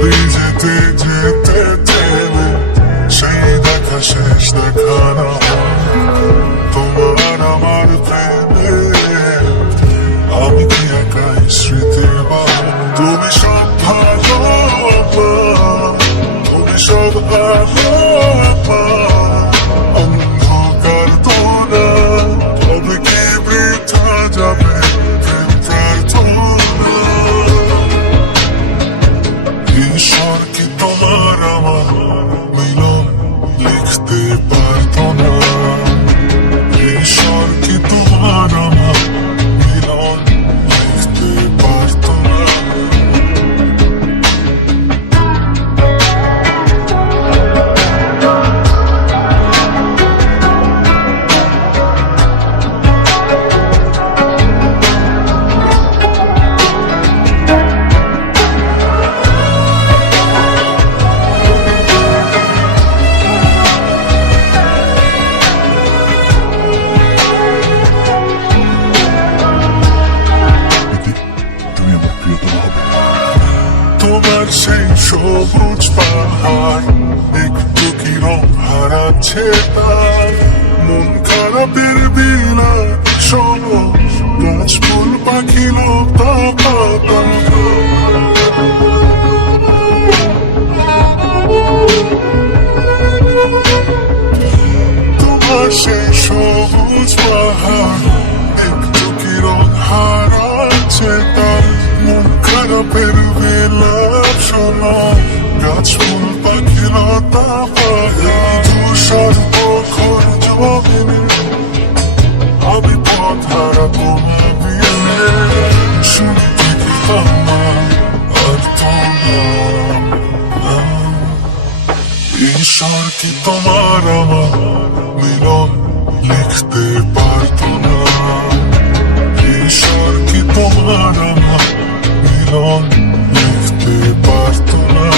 যদি যেতে যেতে চেলে সেই দেখা শেষ দেখা না হয় তোমার আমার প্রেমে, আমি কি একাই স্মৃতির বাহন। তুমি সব ভালো আমার, তুমি সব আলো আমার, অন্ধকার তো না তবে কি বৃথা যাবে প্রেম প্রার্থনা। ঈশ্বর কি তোমার আমার মিলন লিখতে পারতো না, ঈশ্বর কি তোমার আমার মিলন লিখতে পারতো না। তুমি আমার প্রিয়তম হবে। তোমার সেই সবুজ পাহাড় একটু কি রং হারাচ্ছে তার, মন খারাপের বিনা শোনো গাছ ফুল পাখি লতা পাতা। তোমার সেই সবুজ পাহাড় একটু কি রং হারাচ্ছে তার, মন খারাপের বিলাপ শোনো গাছ ফুল পাখি লতা পাতা। তুষার প্রখর জমিনে আমি পথ হারা তোমাকে শুনতে কি আমার আর তো না। ঈশ্বর কি তোমার আমার মিলন লিখতে পারতো না, ঈশ্বর কি তোমার আমার মিলন লিখতে পারতো না।